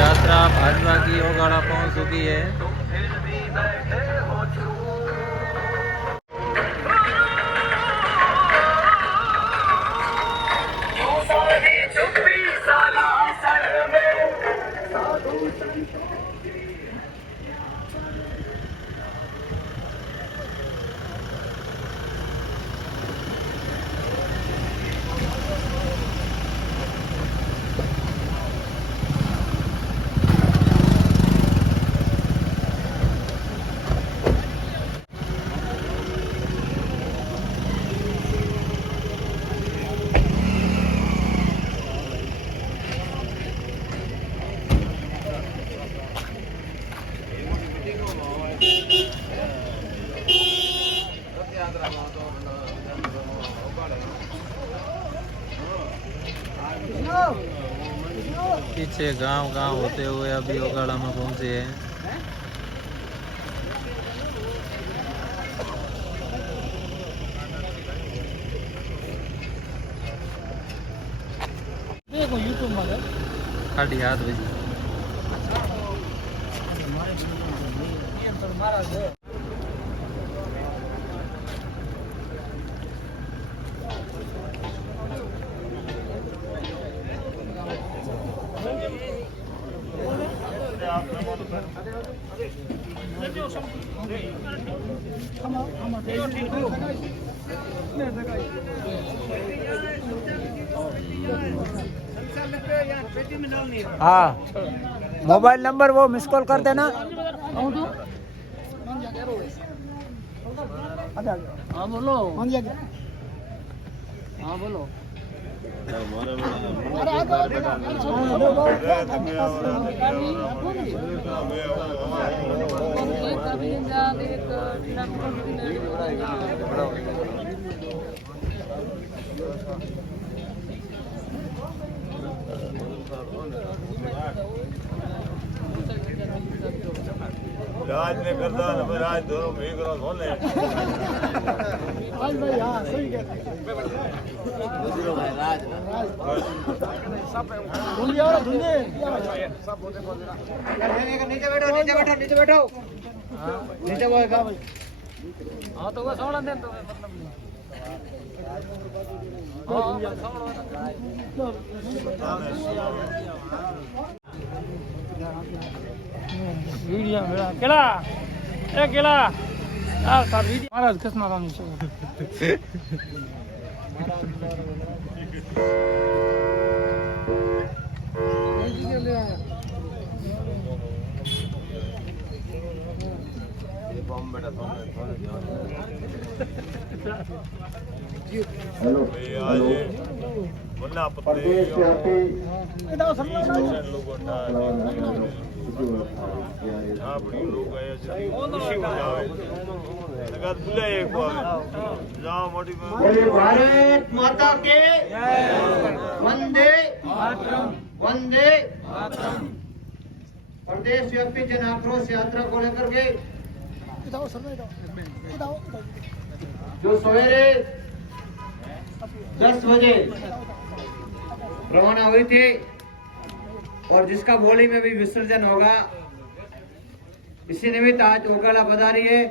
यात्रा भाजपा की ओगाड़ा पहुंच चुकी है। पीछे गांव होते हुए अभी ओगाड़ा में पहुंचे हैं। यूट्यूब में खाटी हाथ बजी हाँ मोबाइल नंबर वो मिस कॉल कर देना। हाँ बोलो। हाँ बोलो। राज ने करता है ना, राज दोनों भी करो बोले। आज भाई हाँ सही कहते हैं। बोलिए और बोलिए। नीचे बैठो नीचे बैठो नीचे बैठो। नीचे बैठो। हाँ तो वो सोना दे तो मतलब नहीं। वीडियो मेरा केला ए केला यार सर वीडियो महाराज कृष्ण राम जी हेलो प्रदेश व्यापी भारत माता के वंदे वंदे प्रदेश व्यापी जन आक्रोश यात्रा को लेकर के जो सवेरे 10 बजे रवाना हुई थी और जिसका बोली में भी विसर्जन होगा, इसी निमित्त आज ओगाड़ा पधारी है।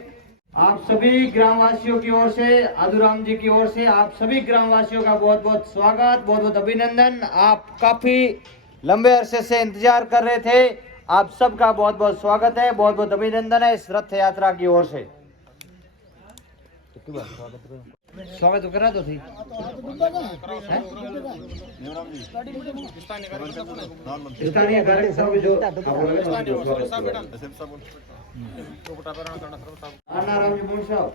आप सभी ग्रामवासियों की ओर से, आदुराम जी की ओर से आप सभी ग्रामवासियों का बहुत बहुत स्वागत, बहुत बहुत अभिनंदन। आप काफी लंबे अरसे से इंतजार कर रहे थे, आप सबका बहुत बहुत स्वागत है, बहुत बहुत अभिनंदन है इस रथ यात्रा की ओर से। स्वागत तो करा तो थी स्थानीय कार्यक्रम जो नारायण जी मुंशी साहब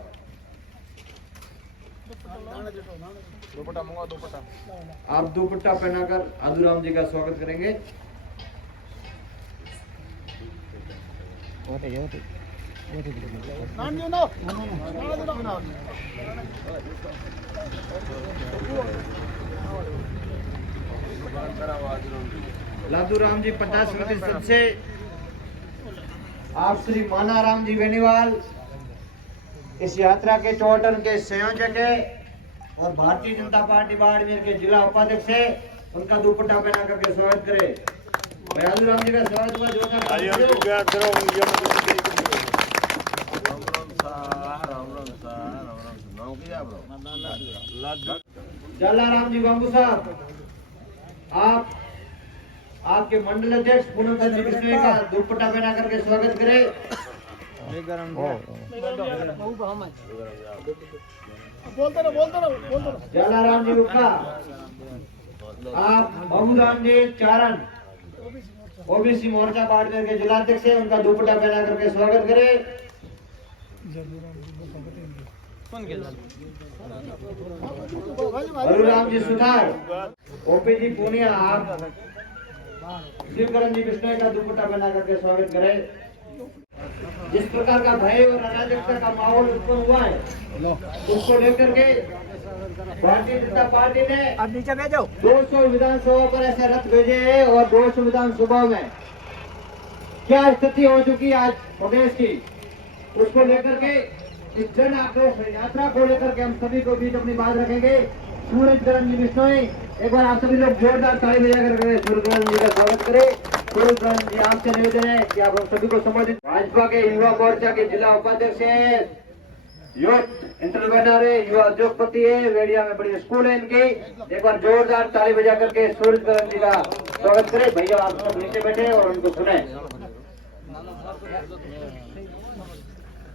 आप दुपट्टा पहनाकर आदुराम जी का स्वागत करेंगे। लादूराम जी 50 से आप श्री मानाराम जी बेनीवाल इस यात्रा के चौटन के संयोजक है और भारतीय जनता पार्टी बाड़मेर के जिला उपाध्यक्ष है, उनका दुपट्टा पहना करके स्वागत करें। भाई आलूराम जी का स्वागत हुआ जोरदार जलाराम जी बाबू साहब, आप आपके मंडल अध्यक्ष पूनम चंद्र बिश्नोई का दुपट्टा पहना करके स्वागत करें। जलाराम जी गुप्ता, आप महमूदान जी चारण ओबीसी मोर्चा पार्टी के जिलाध्यक्ष है, उनका दुपट्टा पहना करके स्वागत करें। बलराम जी सुथार, ओपी जी पूनिया, आप शिवकरण जी बिश्नोई का दुपट्टा बना करके स्वागत करें। जिस प्रकार का भय और अराजकता का माहौल उत्पन्न हुआ है, उसको लेकर के भारतीय जनता पार्टी ने 200 विधानसभा पर ऐसे रथ भेजे हैं और 200 विधानसभा में क्या स्थिति हो चुकी है आज प्रदेश की, उसको लेकर के इस जन आक्रोश यात्रा को लेकर के हम सभी को बीच अपनी बात रखेंगे। सूरजकरण जी बिश्नोई, एक बार आप सभी लोग जोरदार ताली बजा करके सूरजकरण जी का स्वागत करें। सूरजकरण जी, आपसे निवेदन है कि आप हम सभी को संबोधित। भाजपा के युवा मोर्चा के जिला उपाध्यक्ष है, यूथ इंटरवेनर है, युवा उद्योगपति है, वेड़िया में बड़ी स्कूल है इनकी। एक बार जोरदार ताली बजा करके सूरजकरण जी का स्वागत करें। भैया आप सब नीचे बैठे और उनको सुने।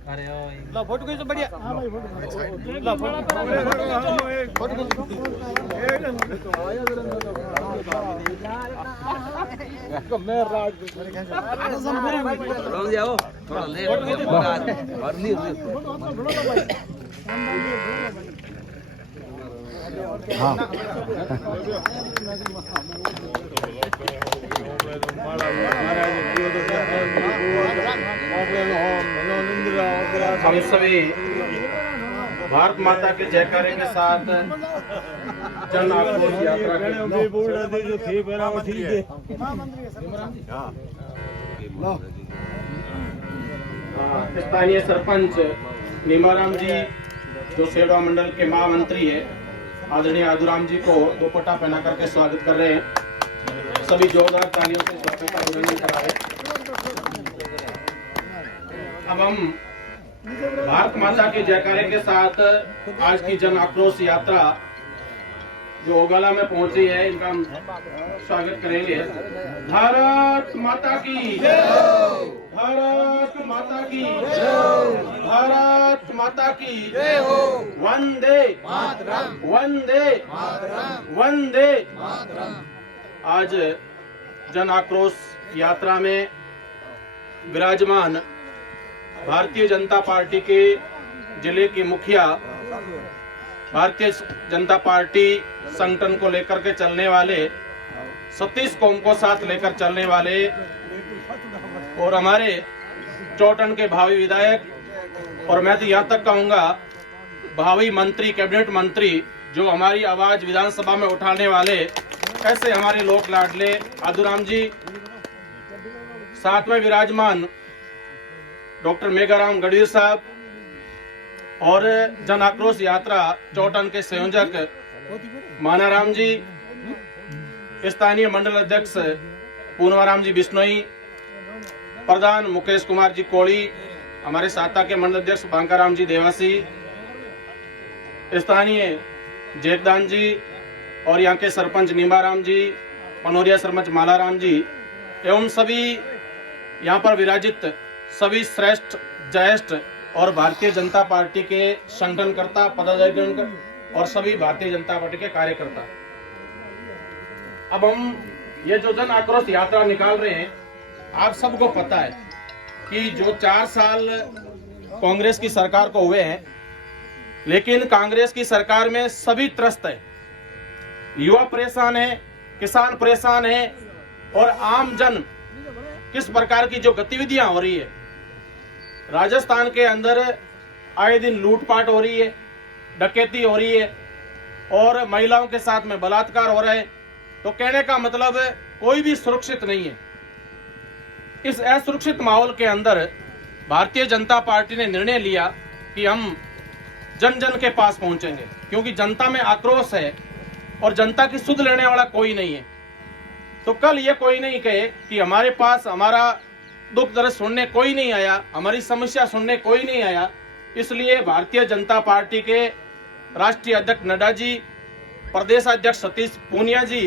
अरे ला फोटो खींचो बढ़िया। हां भाई फोटो ला फोटो मैं राज रोज जाओ थोड़ा ले और नहीं हां हम सभी भारत माता के जयकारे के साथ जन आक्रोश यात्रा के स्थानीय सरपंच नीमाराम जी, जो सेडवा मंडल के महामंत्री है, आदरणीय आदूराम जी को दुपट्टा पहना करके स्वागत कर रहे हैं। सभी जोरदार तालियों से स्वागत का अभिनंदन करा रहे हैं। अब हम भारत माता के जयकारे के साथ आज की जन आक्रोश यात्रा जो ओगाला में पहुंची है, इनका हम स्वागत करेंगे। भारत माता की जय, भारत माता की जय, भारत माता की जय हो। वंदे मातरम, वंदे मातरम, वंदे मातरम। आज जन आक्रोश यात्रा में विराजमान भारतीय जनता पार्टी के जिले के मुखिया, भारतीय जनता पार्टी संगठन को लेकर के चलने वाले, सतीश कौम को साथ लेकर चलने वाले और हमारे चौटन के भावी विधायक, और मैं तो यहाँ तक कहूँगा भावी मंत्री, कैबिनेट मंत्री, जो हमारी आवाज विधानसभा में उठाने वाले, ऐसे हमारे लोक लाडले आदूराम जी, साथ में विराजमान डॉक्टर मेघाराम गढ़वीर साहब और जन आक्रोश यात्रा चौटन के संयोजक मानाराम जी, स्थानीय मंडल अध्यक्ष पूनवाराम जी बिश्नोई, प्रधान मुकेश कुमार जी कोड़ी, हमारे साता के मंडल अध्यक्ष बांकाराम जी देवासी, स्थानीय जेठदान जी और यहाँ के सरपंच नीमाराम जी, पनोरिया सरपंच मालाराम जी एवं सभी यहाँ पर विराजित सभी श्रेष्ठ, ज्येष्ठ और भारतीय जनता पार्टी के संगठनकर्ता, पदाधिकारी और सभी भारतीय जनता पार्टी के कार्यकर्ता। अब हम ये जो जन आक्रोश यात्रा निकाल रहे हैं, आप सबको पता है कि जो 4 साल कांग्रेस की सरकार को हुए हैं, लेकिन कांग्रेस की सरकार में सभी त्रस्त है। युवा परेशान है, किसान परेशान है और आम जन किस प्रकार की जो गतिविधियां हो रही है, राजस्थान के अंदर आए दिन लूटपाट हो रही है, डकैती हो रही है और महिलाओं के साथ में बलात्कार हो रहा है, तो कहने का मतलब कोई भी सुरक्षित नहीं है। इस असुरक्षित माहौल के अंदर भारतीय जनता पार्टी ने निर्णय लिया कि हम जन जन के पास पहुंचेंगे, क्योंकि जनता में आक्रोश है और जनता की सुध लेने वाला कोई नहीं है। तो कल ये कोई नहीं कहे कि हमारे पास हमारा दुख दर्द सुनने कोई नहीं आया, हमारी समस्या सुनने कोई नहीं आया। इसलिए भारतीय जनता पार्टी के राष्ट्रीय अध्यक्ष नड्डा जी, प्रदेश अध्यक्ष सतीश पूनिया जी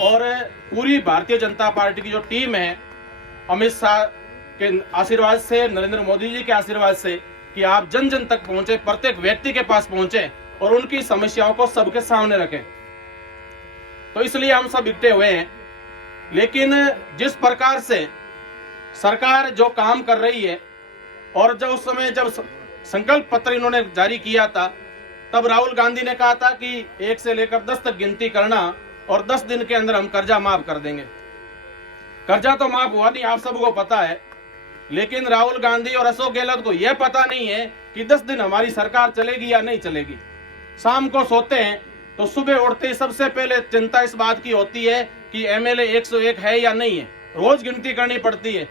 और पूरी भारतीय जनता पार्टी की जो टीम है, अमित शाह के आशीर्वाद से, नरेंद्र मोदी जी के आशीर्वाद से, कि आप जन जन तक पहुंचे, प्रत्येक व्यक्ति के पास पहुंचे और उनकी समस्याओं को सबके सामने रखें। तो इसलिए हम सब इकट्ठे हुए हैं। लेकिन जिस प्रकार से सरकार जो काम कर रही है, और जब उस समय जब संकल्प पत्र इन्होंने जारी किया था, तब राहुल गांधी ने कहा था कि 1 से लेकर 10 तक गिनती करना और 10 दिन के अंदर हम कर्जा माफ कर देंगे। कर्जा तो माफ हुआ नहीं, आप सबको पता है। लेकिन राहुल गांधी और अशोक गहलोत को यह पता नहीं है कि 10 दिन हमारी सरकार चलेगी या नहीं चलेगी। शाम को सोते हैं तो सुबह उठते ही सबसे पहले चिंता इस बात की होती है कि एमएलए 101 है या नहीं है। रोज गिनती करनी पड़ती है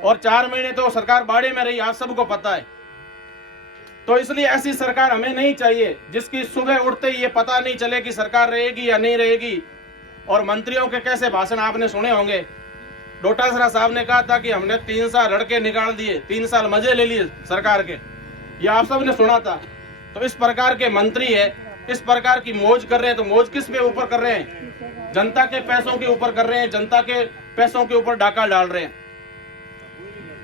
और 4 महीने तो सरकार बाड़े में रही, आप सबको पता है। तो इसलिए ऐसी सरकार हमें नहीं चाहिए जिसकी सुबह उठते ही ये पता नहीं चले कि सरकार रहेगी या नहीं रहेगी। और मंत्रियों के कैसे भाषण आपने सुने होंगे। डोटासरा साहब ने कहा था कि हमने 3 साल लड़के निकाल दिए, 3 साल मजे ले लिए सरकार के, ये आप सब ने सुना था। तो इस प्रकार के मंत्री है, इस प्रकार की मौज कर रहे हैं। तो मौज किस पे ऊपर कर रहे हैं? जनता के पैसों के ऊपर कर रहे हैं, जनता के पैसों के ऊपर डाका डाल रहे हैं।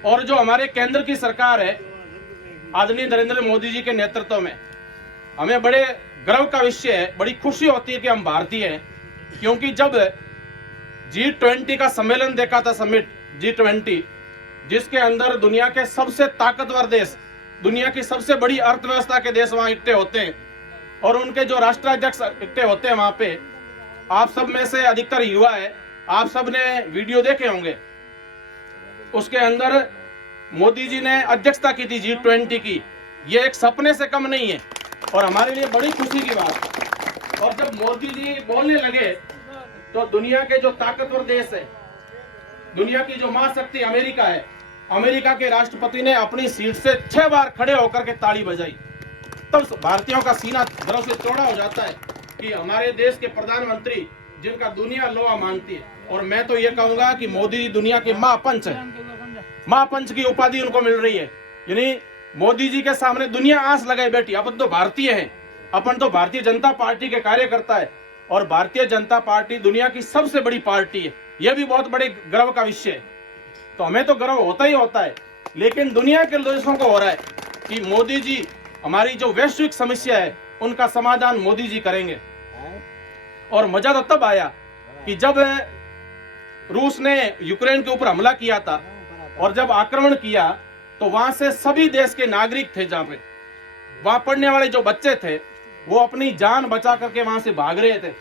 और जो हमारे केंद्र की सरकार है आदरणीय नरेंद्र मोदी जी के नेतृत्व में, हमें बड़े गर्व का विषय है, बड़ी खुशी होती है कि हम भारतीय हैं। क्योंकि जब G20 का सम्मेलन देखा था, समिट G20, जिसके अंदर दुनिया के सबसे ताकतवर देश, दुनिया की सबसे बड़ी अर्थव्यवस्था के देश वहां इकट्ठे होते हैं और उनके जो राष्ट्राध्यक्ष इकट्ठे होते हैं वहां पे, आप सब में से अधिकतर युवा है, आप सब ने वीडियो देखे होंगे। उसके अंदर मोदी जी ने अध्यक्षता की थी G20 की। ये एक सपने से कम नहीं है और हमारे लिए बड़ी खुशी की बात। और जब मोदी जी बोलने लगे तो दुनिया के जो ताकतवर देश है, दुनिया की जो महाशक्ति अमेरिका है, अमेरिका के राष्ट्रपति ने अपनी सीट से 6 बार खड़े होकर के ताली बजाई। तब भारतीयों का सीना गर्व से चौड़ा हो जाता है कि हमारे देश के प्रधानमंत्री, जिनका दुनिया लोहा मानती है, और मैं तो ये कहूंगा कि मोदी दुनिया के महापंच है, महापंच की उपाधि उनको मिल रही है। यानी मोदी जी के सामने दुनिया आंस लगाए बैठी। अपन तो भारतीय हैं, अपन तो भारतीय जनता पार्टी के कार्यकर्ता है और भारतीय जनता पार्टी दुनिया की सबसे बड़ी पार्टी है। यह भी बहुत बड़े गर्व का विषय है। तो हमें तो गर्व होता ही होता है, लेकिन दुनिया के देशों को हो रहा है कि मोदी जी हमारी जो वैश्विक समस्या है उनका समाधान मोदी जी करेंगे। और मजा तो तब आया कि जब रूस ने यूक्रेन के ऊपर हमला किया था और जब आक्रमण किया तो वहां से सभी देश के नागरिक थे, जहां पे वहां पढ़ने वाले जो बच्चे थे वो अपनी जान बचा करके वहां से भाग रहे थे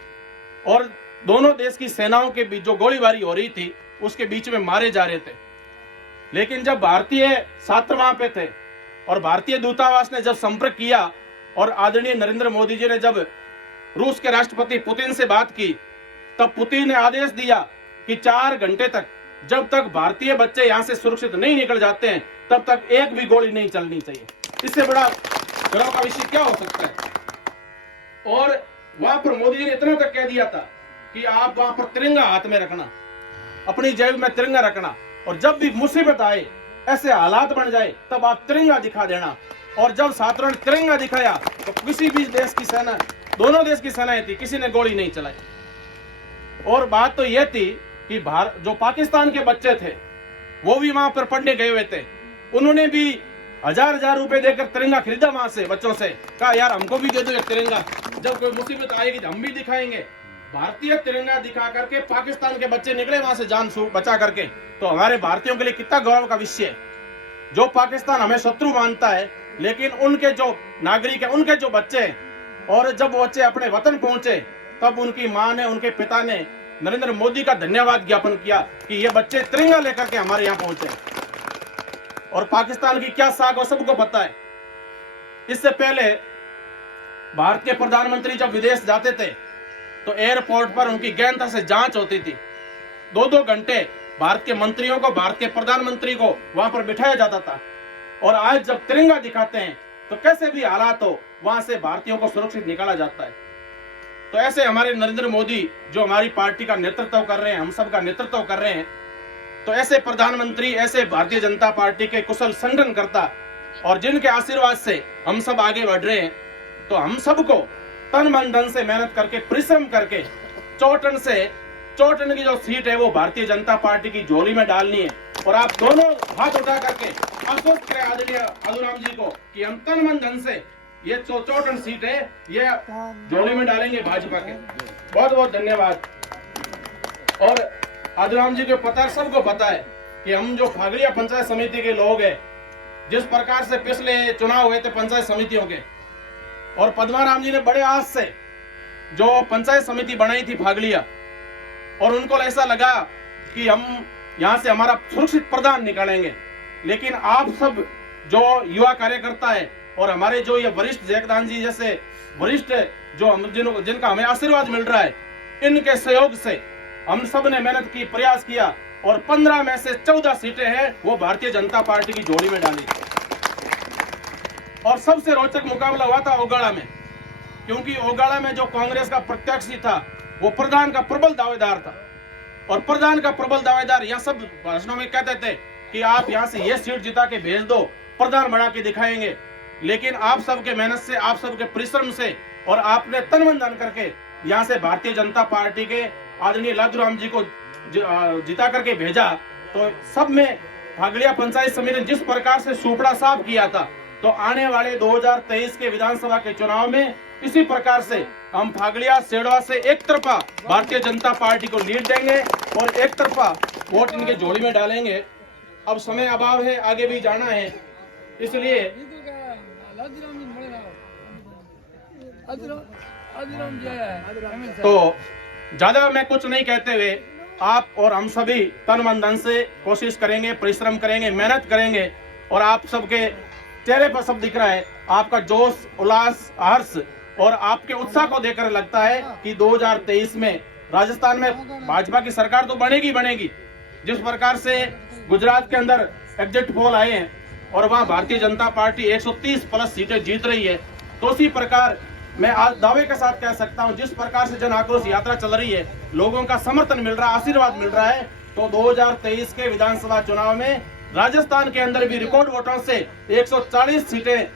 और दोनों देश की सेनाओं के बीच जो गोलीबारी हो रही थी उसके बीच में मारे जा रहे थे। लेकिन जब भारतीय छात्र वहां पे थे और भारतीय दूतावास ने जब संपर्क किया और आदरणीय नरेंद्र मोदी जी ने जब रूस के राष्ट्रपति पुतिन से बात की, तब पुतिन ने आदेश दिया कि 4 घंटे तक जब तक भारतीय बच्चे यहां से सुरक्षित नहीं निकल जाते हैं तब तक एक भी गोली नहीं चलनी चाहिए। इससे बड़ा गर्व का विषय क्या हो सकता है। और वहां पर मोदी जी ने इतना तक कह दिया था कि आप वहां पर तिरंगा हाथ में रखना, अपनी जेब में तिरंगा रखना, और जब भी मुसीबत आए, ऐसे हालात बन जाए, तब आप तिरंगा दिखा देना। और जब छात्रों ने तिरंगा दिखाया तो किसी भी देश की सेना, दोनों देश की सेनाएं थी, किसी ने गोली नहीं चलाई। और बात तो यह थी कि जो पाकिस्तान के बच्चे थे वो भी वहां पर पढ़ने गए हुए थे, उन्होंने भी 1000 रुपए देकर तिरंगा खरीदा वहां से, बच्चों से कहा यार हमको भी दे दो एक तिरंगा, जब कोई मुसीबत आएगी तो हम भी दिखाएंगे। भारतीय तिरंगा दिखा करके पाकिस्तान के बच्चे निकले वहां से जान बचा करके। तो हमारे भारतीयों के लिए कितना गौरव का विषय है। जो पाकिस्तान हमें शत्रु मानता है, लेकिन उनके जो नागरिक है, उनके जो बच्चे हैं, और जब वो बच्चे अपने वतन पहुंचे तब उनकी मां ने, उनके पिता ने नरेंद्र मोदी का धन्यवाद ज्ञापन किया कि ये बच्चे तिरंगा लेकर के हमारे यहाँ पहुंचे। और पाकिस्तान की क्या साख हो सबको पता है। इससे पहले भारत के प्रधानमंत्री जब विदेश जाते थे तो एयरपोर्ट पर उनकी गहनता से जांच होती थी। 2-2 घंटे भारत के मंत्रियों को, भारत के प्रधानमंत्री को वहां पर बिठाया जाता था। और आज जब तिरंगा दिखाते हैं तो कैसे भी हालात हो वहां से भारतीयों को सुरक्षित निकाला जाता है। तो ऐसे हमारे नरेंद्र मोदी जो हमारी पार्टी का नेतृत्व कर रहे हैं, हम सब का नेतृत्व कर रहे हैं, तो ऐसे प्रधानमंत्री, ऐसे भारतीय जनता पार्टी के कुशल संगठनकर्ता और जिनके आशीर्वाद से हम सब आगे बढ़ रहे हैं, तो हम सबको तन मन धन से मेहनत करके, परिश्रम करके चौटन की जो सीट है वो भारतीय जनता पार्टी की झोली में डालनी है। और आप दोनों हाथ उठा करके आश्वस्त करें आदरणीय आदुराम जी को कि हम तन मन धन से ये चौटन सीट है ये झोली में डालेंगे भाजपा के। बहुत बहुत धन्यवाद। और आदुराम जी को पता, सबको पता है कि हम जो फागड़िया पंचायत समिति के लोग हैं, जिस प्रकार से पिछले चुनाव हुए थे पंचायत समितियों के, और पद्माराम जी ने बड़े आस से जो पंचायत समिति बनाई थी फागड़िया, और उनको ऐसा लगा कि हम यहाँ से हमारा सुरक्षित प्रधान निकालेंगे, लेकिन आप सब जो युवा कार्यकर्ता है और हमारे जो ये वरिष्ठ जयकदान जी जैसे वरिष्ठ जो जिनका हमें आशीर्वाद मिल रहा है, इनके सहयोग से हम सब ने मेहनत की, प्रयास किया और 15 में से 14 सीटें हैं वो भारतीय जनता पार्टी की झोली में डाली। और सबसे रोचक मुकाबला हुआ था ओगाड़ा में, क्योंकि ओगाड़ा में जो कांग्रेस का प्रत्याशी था वो प्रधान का प्रबल दावेदार था, और प्रधान का प्रबल दावेदार यहाँ सब भाषणों में कहते थे कि आप यहाँ से ये सीट जिता के भेज दो, प्रधान बना के दिखाएंगे। लेकिन आप सबके मेहनत से, आप सबके परिश्रम से, और आपने तन मन धन करके यहाँ से भारतीय जनता पार्टी के आदरणीय लादूराम जी को जिता करके भेजा, तो सब में फागड़िया पंचायत समिति ने जिस प्रकार से सुपड़ा साफ किया था, तो आने वाले 2023 के विधानसभा के चुनाव में इसी प्रकार से हम फागड़िया सेड़वा से एक तरफा भारतीय जनता पार्टी को लीड देंगे और एक तरफा वोट इनके झोली में डालेंगे। अब समय अभाव है, आगे भी जाना है, इसलिए तो ज्यादा मैं कुछ नहीं कहते हुए आप और हम सभी तन मन धन से कोशिश करेंगे, परिश्रम करेंगे, मेहनत करेंगे, और आप सबके चेहरे पर सब दिख रहा है आपका जोश, उल्लास, हर्ष, और आपके उत्साह को देखकर लगता है कि 2023 में राजस्थान में भाजपा की सरकार तो बनेगी। जिस प्रकार से गुजरात के अंदर एग्जिट पोल आए हैं और वहां भारतीय जनता पार्टी 130 प्लस सीटें जीत रही है, तो उसी प्रकार मैं आज दावे के साथ कह सकता हूं, जिस प्रकार से जन आक्रोश यात्रा चल रही है, लोगों का समर्थन मिल रहा है, आशीर्वाद मिल रहा है, तो 2023 के विधानसभा चुनाव में राजस्थान के अंदर भी रिकॉर्ड वोटों से 140 सीटें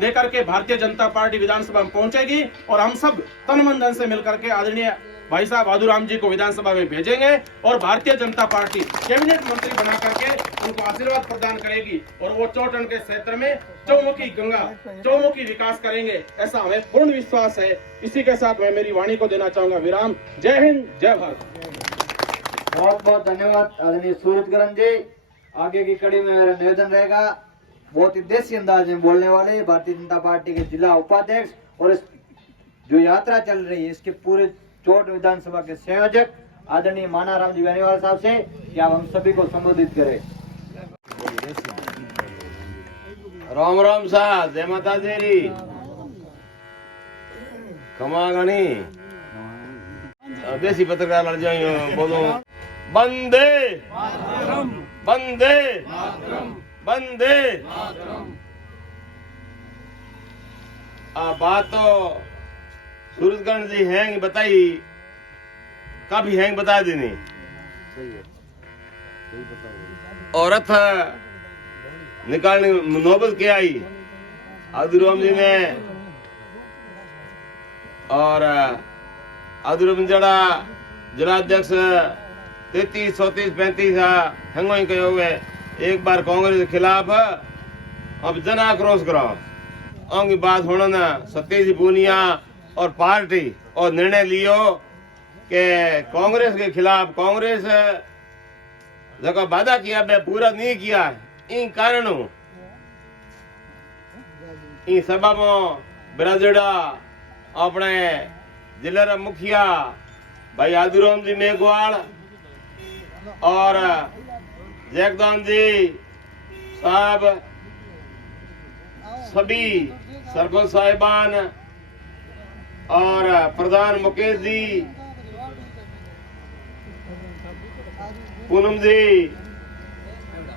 लेकर के भारतीय जनता पार्टी विधानसभा में पहुंचेगी, और हम सब तन मन धन से मिलकर के आदरणीय भाई साहब आदुराम जी को विधानसभा में भेजेंगे, और भारतीय जनता पार्टी कैबिनेट मंत्री बना करके उनको आशीर्वाद प्रदान करेगी, और वो चौटन के क्षेत्र में चौमुखी गंगा, चौमुखी विकास करेंगे, ऐसा हमें पूर्ण विश्वास है। इसी के साथ मैं मेरी वाणी को देना चाहूंगा विराम। जय हिंद, जय भारत। बहुत बहुत धन्यवाद आदरणीय सूरजकरण जी। आगे की कड़ी में मेरा निवेदन रहेगा, बहुत ही देसी अंदाज में बोलने वाले भारतीय जनता पार्टी के जिला उपाध्यक्ष और इस जो यात्रा चल रही है इसके पूरे चोट विधानसभा के संयोजक आदरणीय मानाराम जी बेनीवाल साहब से कि आप हम सभी को संबोधित करें। राम राम साहब, जय माता तेरी, कमा गणी देसी पत्रकार लड़ जाइयो बोलो वंदे वंदे वंदे। बात तो सूरजकरण जी हैंग बताई, काफी हैंग बता देनी, औरत निकालने नौबत के आई आदुराम जी ने, और आदुराम जड़ा जिलाध्यक्ष 33, 34, 35 हंगो ही कहे हुए एक बार कांग्रेस के खिलाफ अब जन आक्रोश करो अंग बात होना ना सतीश पूनिया और पार्टी और निर्णय लियो कि कांग्रेस के खिलाफ, कांग्रेस जगह वादा किया मैं पूरा नहीं किया, इन कारणों इन सभा में बिराजड़ा अपने जिला मुखिया भाई आदुराम जी मेघवाल और जयकदान जी साहब, सभी सरपंच साहिबान और प्रधान मुकेश जी, पूनम जी,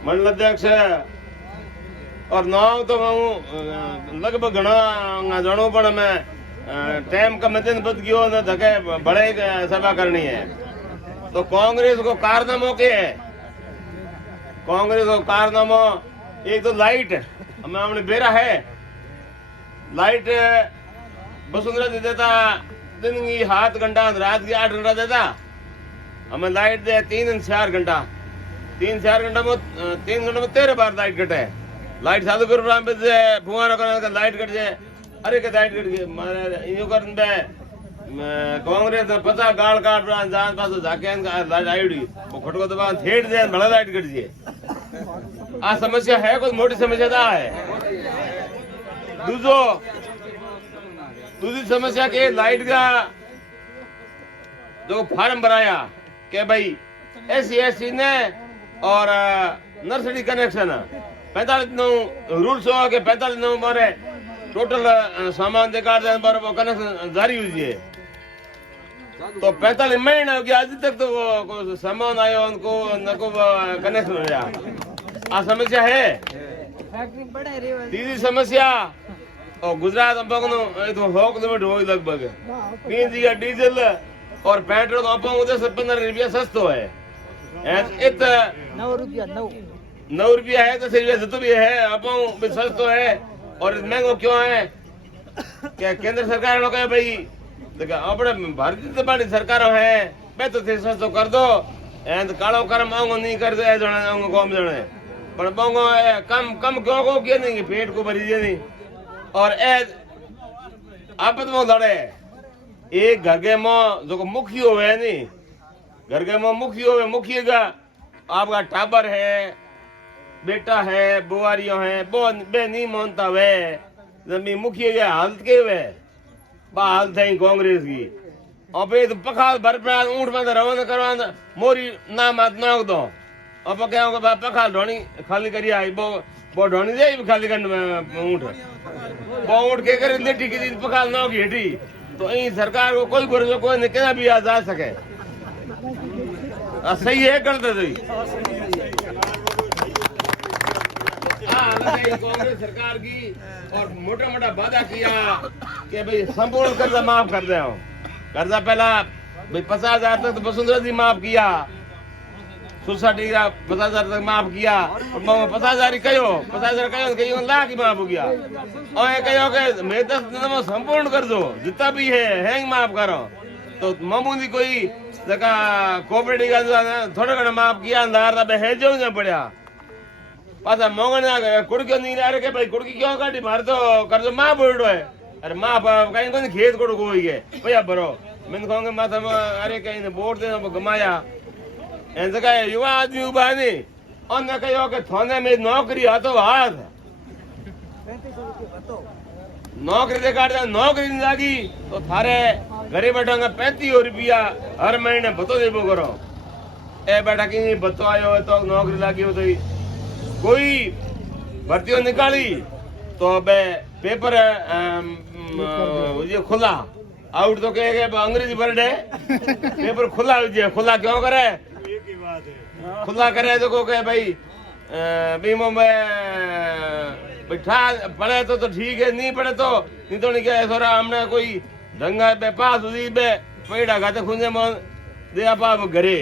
मंडल अध्यक्ष, और नाम तो लगभग घना जानो, पर मैं टाइम का मदन बद गयो न धके बड़े सभा करनी है। तो कांग्रेस को कारनामों के है, कांग्रेस को कारनामा एक तो लाइट हमें हमने बेरा है, लाइट वसुंधरा दे देता दिन की 7 घंटा रात की 8 घंटा देता, हमें लाइट दे 3-4 घंटा 3-4 घंटा में 3 घंटा में 13 बार लाइट कटे। लाइट चालू कर फुहारा कर लाइट कट जाए, अरे के लाइट कट गई मारे यूं कर बे कांग्रेस ने पता गाल काट रहा जान पास जाके लाइट आई वो खटको दबा थेट दे बड़ा लाइट कट जाए। आ समस्या है, कोई मोटी समस्या दा है। दूसरी समस्या के लाइट का जो फार्म भराया के भाई SC ने और नर्सरी कनेक्शन 45 रूल्स हो के 45 मारे टोटल सामान दिखा दे पर वो कनेक्शन जारी हुई। तो 45 महीने हो गया, अभी तक तो वो सामान आया उनको नको कनेक्शन हो गया। आ समस्या है। तीसरी समस्या और गुजरात में तो 100 किलोमीटर हो लगभग 3 जगह डीजल और पेट्रोल तो 10-15 रुपया सस्तो है। 9 रुपया है तो सही तो भी है, आप सस्तो है और महंगो क्यों है? क्या केंद्र सरकार लोग भाई अपने भारतीय जनता पार्टी सरकार है मैं तो सस्तो कर दो एंड कालो कर्म आऊंगो नहीं कर दे जने आऊंगो कम जने पर बोंगो कम क्यों को के नहीं पेट को भरी दे नहीं। और ए आपत में लड़े एक घर के में जो मुखी होवे नहीं, घर के में मुखी होवे, मुखी का आपका टाबर है, बेटा है, बुआरियों है, बे नहीं मानता वे जमी मुखी के हालत के वे हालत है कांग्रेस की। और फिर तो पखाल भर पे ऊँट में रवाना करवा मोरी ना मत नाक दो और क्या होगा पखाल ढोनी खाली करिए आई वो ढोनी दे खाली कर ऊँट वो ऊँट के करे लेटी की दिन पखाल ना की हटी तो यही सरकार को कोई भरोसा कोई नहीं कहना भी आ जा सके। सही है करते थे कांग्रेस सरकार की और मोटा मोटा वादा किया कि भाई संपूर्ण कर्जा माफ कर दे। कर्जा पहला भाई 50,000 तक तो वसुंधरा जी माफ किया, सोसाइटी का 50,000 तक माफ किया, 50,000 ही कहो 50,000 कहो लाख ही माफ हो गया और ये कहो कि मैं 10 दिन में संपूर्ण कर दो जितना भी है हैंग माफ करो। तो मामूली कोई जगह कोऑपरेटिव का थोड़ा घना माफ किया अंधार था है जो ना पड़ा पासा मोगन कुड़की नहीं आ रहे भाई कुड़की क्यों काटी मार तो कर दो माफ बोल है। अरे माफ कहीं कोई खेत को कोई है भैया भरो मैंने कहूँगा माथा अरे कहीं ने वोट देना गमाया ऐसे कहे युवा आदमी उबा नहीं और न कहो कि थाने में नौकरी हाथों हाथ नौकरी दिखा नौकरी नहीं लगी तो थारे घरे बैठा 35 रुपया हर महीने भत्तो देबो करो। ए बैठा कि भत्तो आयो तो नौकरी लगी हो तो कोई भर्तियों निकाली तो बे पेपर ये खुला आउट तो कहे अंग्रेजी वर्ड है पेपर खुला खुला क्यों करे खुला करे तो को कहे भाई बीमो में बैठा पढ़े तो ठीक है नहीं पढ़े तो नहीं क्या सोरा हमने कोई ढंगा पे पास हुई बे पेड़ा गाते खुंजे मन दे आप घरे।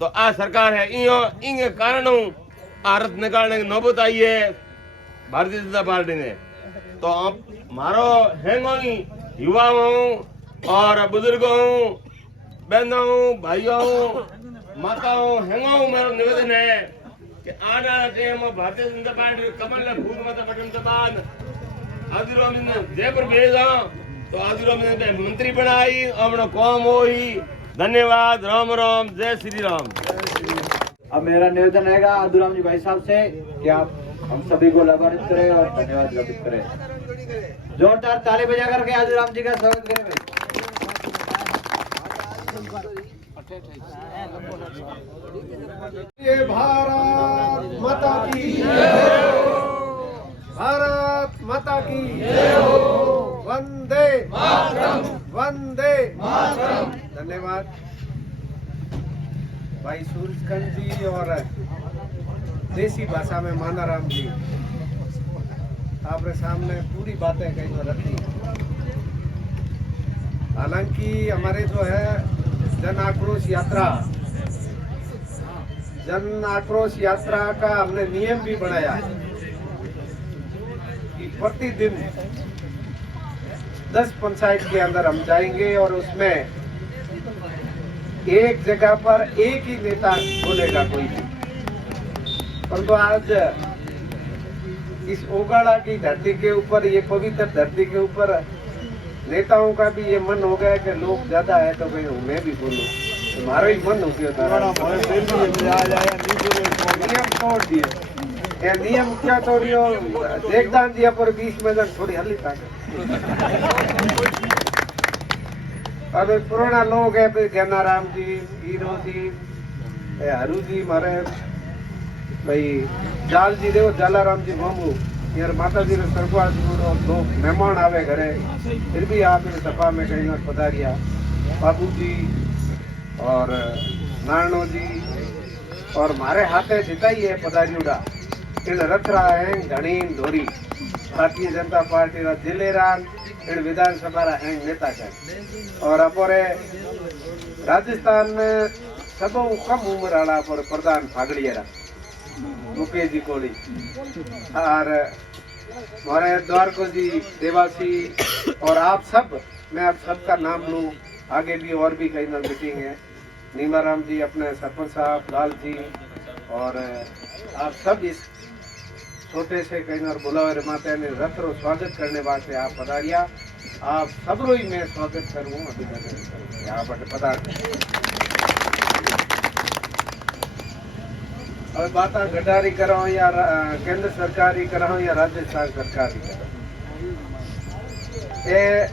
तो आ सरकार है इो इन कारणों आरत निकालने की नौबत आई है भारतीय जनता पार्टी ने। तो अब मारो हैंगो युवाओं और बुजुर्गों बहनों भाइयों माताओं हैंगो मेरा निवेदन है कि आने वाला टाइम में भारतीय जनता पार्टी कमल फूल माता बटन के बाद आदिराम ने जयपुर भेजा तो आदिराम ने मंत्री बनाई अपना कौम हो ही। धन्यवाद। राम राम जय श्री राम। अब मेरा निवेदन रहेगा आदुराम जी भाई साहब से कि आप हम सभी को लाभान्वित करें और धन्यवाद ज्ञापित करें। जोरदार ताली बजा करके आदुराम जी का स्वागत करें भाई। ये भारत माता की जय हो, भारत माता की जय हो, वंदे मातरम, वंदे मातरम। धन्यवाद भाई सूरजखंड जी और देसी भाषा में मानाराम जी आपके सामने पूरी बातें कही रखी। हालांकि हमारे जो है जन आक्रोश यात्रा का हमने नियम भी बनाया है कि प्रतिदिन 10 पंचायत के अंदर हम जाएंगे और उसमें एक जगह पर एक ही नेता बोलेगा कोई भी। परंतु आज इस ओगाड़ा की धरती के ऊपर, ये पवित्र धरती के ऊपर नेताओं का भी ये मन हो गया कि लोग ज्यादा है तो भाई मैं भी बोलूं। तुम्हारा ही मन हो गया, नियम तोड़ दिए। नियम क्या तोड़ियो, देखदान दिया पर 20 में जन थोड़ी हल्ली था। अब पुराना लोग है, ज्ञानाराम जी, हीरो जी, हरू जी, मारे भाई जाल जी देव, जालाराम जी मामू यार, माता जी ने सरकार लोग मेहमान आवे घरे, फिर भी आपने सभा में कहीं और पधारिया। बाबू जी और नारायणो जी और मारे हाथे जिताई है पधारियोड़ा इन रथ रहा है घणीन धोरी भारतीय जनता पार्टी रा जिलेरान इन विधानसभा रा है नेता है। और अपोरे राजस्थान में सब कम उम्र वाला पर प्रधान फागड़िया मुकेश जी कोड़ी और हमारे द्वारको जी, देवासी और आप सब, मैं आप सबका नाम लूं, आगे भी और भी कई मीटिंग है। नीमाराम जी, अपने सरपंच साहब, लाल जी और आप सब इस छोटे से कहीं और बुलावे माता ने रथ रो स्वागत करने वास्ते आप पधारिया। आप सब रो ही मैं स्वागत करूँ अभी आप पधार। अब बात गडारी कराओ या केंद्र सरकार ही कराओ या राजस्थान सरकार ही कराओ, ये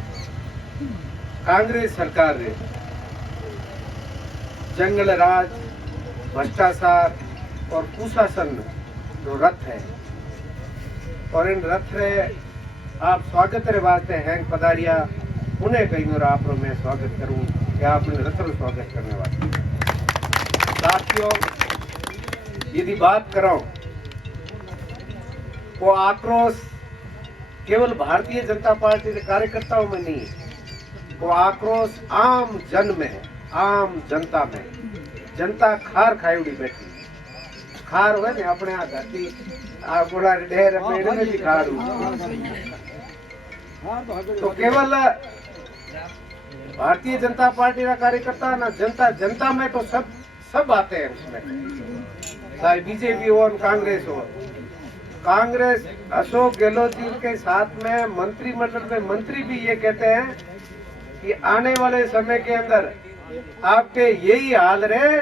कांग्रेस सरकार रे जंगल राज, भ्रष्टाचार और कुशासन जो रथ है, और इन रथ रे आप स्वागत रे वास्ते हैं पधारिया, उन्हें कहीं और आप मैं स्वागत करूं कि आप इन रथ रो स्वागत करने वाले। साथियों, यदि बात करो वो आक्रोश केवल भारतीय जनता पार्टी के कार्यकर्ताओं में नहीं है, वो आक्रोश आम जन में है, आम जनता में। जनता खार खाई उड़ी बैठी, खार हुए ना अपने यहाँ धरती बोला ढेर पेड़ में भी खार तो केवल भारतीय जनता पार्टी का कार्यकर्ता ना, जनता में तो सब आते हैं उसमें, चाहे बीजेपी हो कांग्रेस हो। कांग्रेस अशोक गहलोत जी के साथ में मंत्रिमंडल में मंत्री भी ये कहते हैं कि आने वाले समय के अंदर आपके यही हाल रहे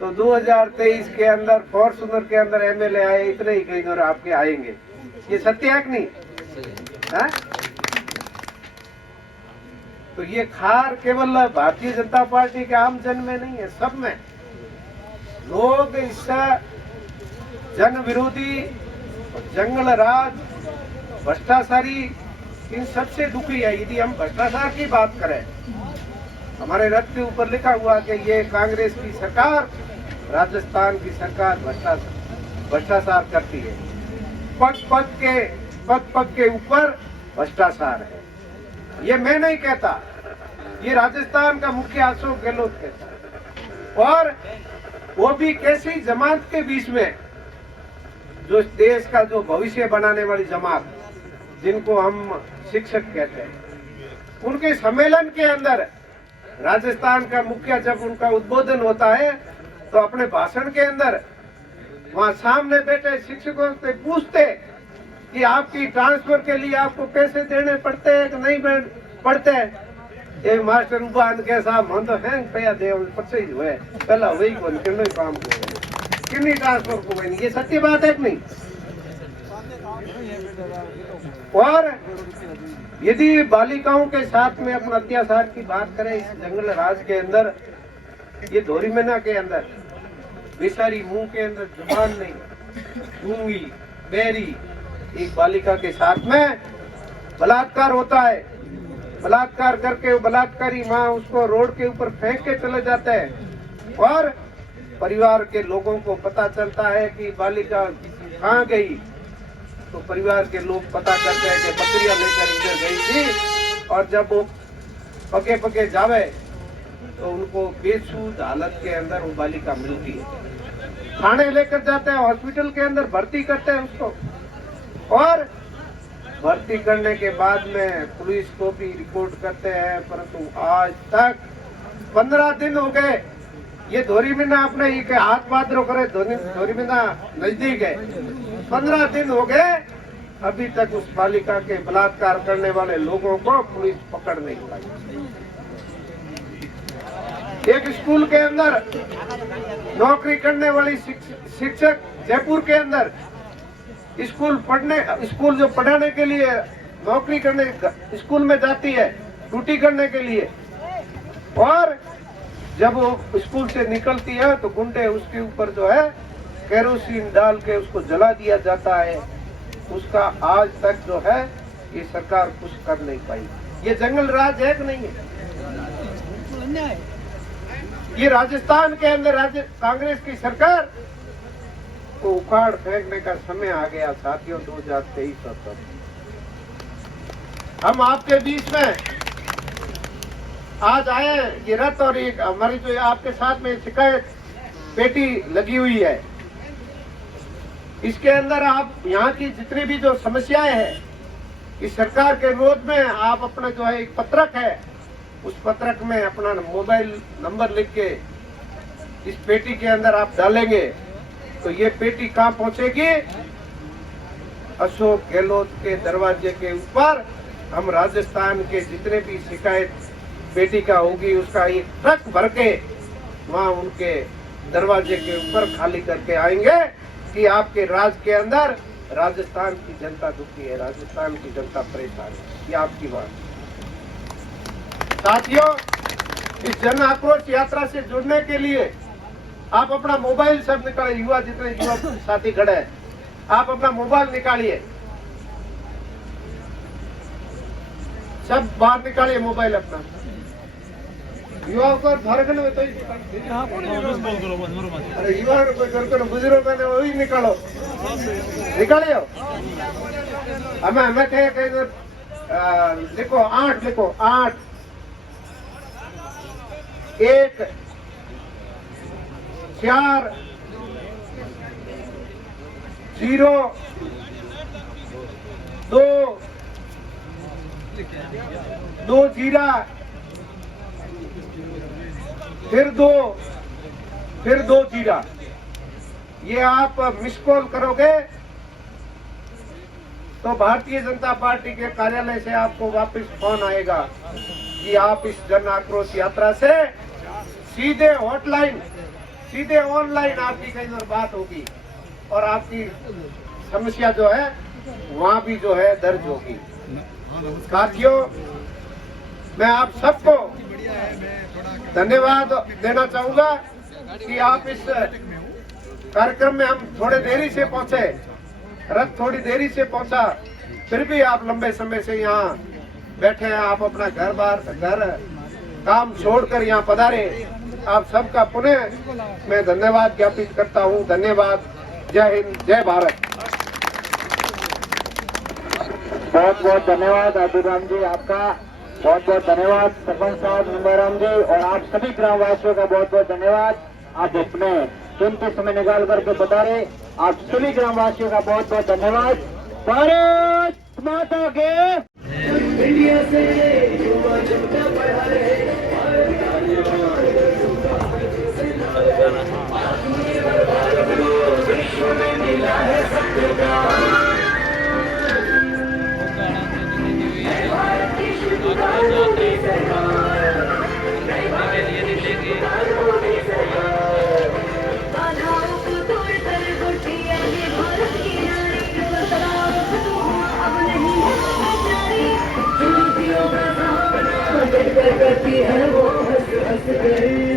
तो 2023 के अंदर फॉर्चूनर के अंदर एमएलए आए इतने ही कहीं और आपके आएंगे। ये सत्य है कि नहीं है? तो ये खार केवल भारतीय जनता पार्टी के आम जन में नहीं है, सब में। लोग इससे जन विरोधी, जंगल राज, भ्रष्टाचारी, इन सबसे दुखी है। यदि हम भ्रष्टाचार की बात करें, हमारे रथ के ऊपर लिखा हुआ कि ये कांग्रेस की सरकार, राजस्थान की सरकार भ्रष्टाचार करती है। पग के ऊपर भ्रष्टाचार है। ये मैं नहीं कहता, ये राजस्थान का मुखिया अशोक गहलोत कहता है। और वो भी कैसी जमात के बीच में, जो देश का जो भविष्य बनाने वाली जमात, जिनको हम शिक्षक कहते हैं, उनके सम्मेलन के अंदर राजस्थान का मुखिया जब उनका उद्बोधन होता है तो अपने भाषण के अंदर वहां सामने बैठे शिक्षकों से पूछते कि आपकी ट्रांसफर के लिए आपको पैसे देने पड़ते हैं कि नहीं पड़ते हैं। एक मास्टर उबान के साहब हम तो हैं पैया दे पछे ही हुए पहला वही कौन किन्नो काम किन्नी ट्रांसफर को नहीं, ये सत्य बात है कि नहीं? और यदि बालिकाओं के साथ में अपने अत्याचार की बात करें इस जंगल राज के अंदर, ये धोरी महीना के अंदर बेचारी मुंह के अंदर जुबान नहीं, गूंगी बेरी, एक बालिका के साथ में बलात्कार होता है। बलात्कार करके वो बलात्कारी माँ उसको रोड के ऊपर फेंक के चले जाते हैं और परिवार के लोगों को पता चलता है कि बालिका कहाँ गई, तो परिवार के लोग पता करते हैं कि बकरियां लेकर इधर गई थी। और जब वो पगे पगे जावे तो उनको बेसुध हालत के अंदर वो बालिका मिलती है। थाने लेकर जाते हैं, हॉस्पिटल के अंदर भर्ती करते हैं उसको, और भर्ती करने के बाद में पुलिस को भी रिपोर्ट करते हैं, परंतु आज तक 15 दिन हो गए। ये धोरीमिना अपने ये के हाथ पात्रों करे, धोरीमिना नजदीक है, 15 दिन हो गए, अभी तक उस बालिका के बलात्कार करने वाले लोगों को पुलिस पकड़ नहीं पाई। एक स्कूल के अंदर नौकरी करने वाली शिक्षक जयपुर के अंदर स्कूल जो पढ़ाने के लिए नौकरी करने स्कूल में जाती है ड्यूटी करने के लिए, और जब वो स्कूल से निकलती है तो गुंडे उसके ऊपर जो है केरोसिन डाल के उसको जला दिया जाता है। उसका आज तक जो है ये सरकार कुछ कर नहीं पाई। ये जंगल राज है कि नहीं है? ये राजस्थान के अंदर कांग्रेस की सरकार को उखाड़ फेंकने का समय आ गया साथियों। 2023 तक हम आपके बीच में आज आए ये रथ, और एक हमारी जो आपके साथ में शिकायत पेटी लगी हुई है, इसके अंदर आप यहाँ की जितनी भी जो समस्याएं हैं इस सरकार के विरोध में आप अपना जो है एक पत्रक है, उस पत्रक में अपना मोबाइल नंबर लिख के इस पेटी के अंदर आप डालेंगे तो ये पेटी कहाँ पहुंचेगी? अशोक गहलोत के दरवाजे के ऊपर। हम राजस्थान के जितने भी शिकायत पेटी का होगी उसका एक ट्रक भर के वहाँ उनके दरवाजे के ऊपर खाली करके आएंगे कि आपके राज के अंदर राजस्थान की जनता दुखी है, राजस्थान की जनता परेशान है। ये आपकी बात। साथियों, इस जन आक्रोश यात्रा से जुड़ने के लिए आप अपना मोबाइल सब निकालिए। युवा जितने युवा साथी खड़े हैं, आप अपना मोबाइल निकालिए, सब बाहर निकालिए मोबाइल अपना। युवाओं को भारत में तो अरे युवा करके बुजुर्ग ने वही निकालो, निकालियो। हमें कहीं लिखो 8, लिखो 8 1 4 0 2 2 जीरा फिर 2 जीरा। ये आप मिस कॉल करोगे तो भारतीय जनता पार्टी के कार्यालय से आपको वापस फोन आएगा कि आप इस जन आक्रोश यात्रा से सीधे हॉटलाइन, सीधे ऑनलाइन आपकी कहीं और बात होगी और आपकी समस्या जो है वहाँ भी जो है दर्ज होगी। साथियों, मैं आप सबको धन्यवाद देना चाहूंगा कि आप इस कार्यक्रम में, हम थोड़े देरी से पहुंचे, रथ थोड़ी देरी से पहुंचा, फिर भी आप लंबे समय से यहाँ बैठे हैं। आप अपना घर काम छोड़कर यहाँ पधारे। आप सबका पुनः मैं धन्यवाद ज्ञापित करता हूँ। धन्यवाद। जय हिंद, जय भारत। बहुत बहुत धन्यवाद आदिराम जी, आपका बहुत बहुत धन्यवाद। सरपंच साहब निम्बाराम जी और आप सभी ग्रामवासियों का बहुत बहुत धन्यवाद। आप अपने कीमती समय निकाल करके बता रहे, आप सभी ग्रामवासियों का बहुत बहुत धन्यवाद। भारत माता के इंडिया से युवा जनता पढ़ाए, विश्व में मिला है सत्य करती है वो हंस हंस गई।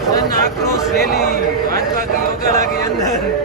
जन आक्रोश रैली भाजपा की योगाड़ा के अंदर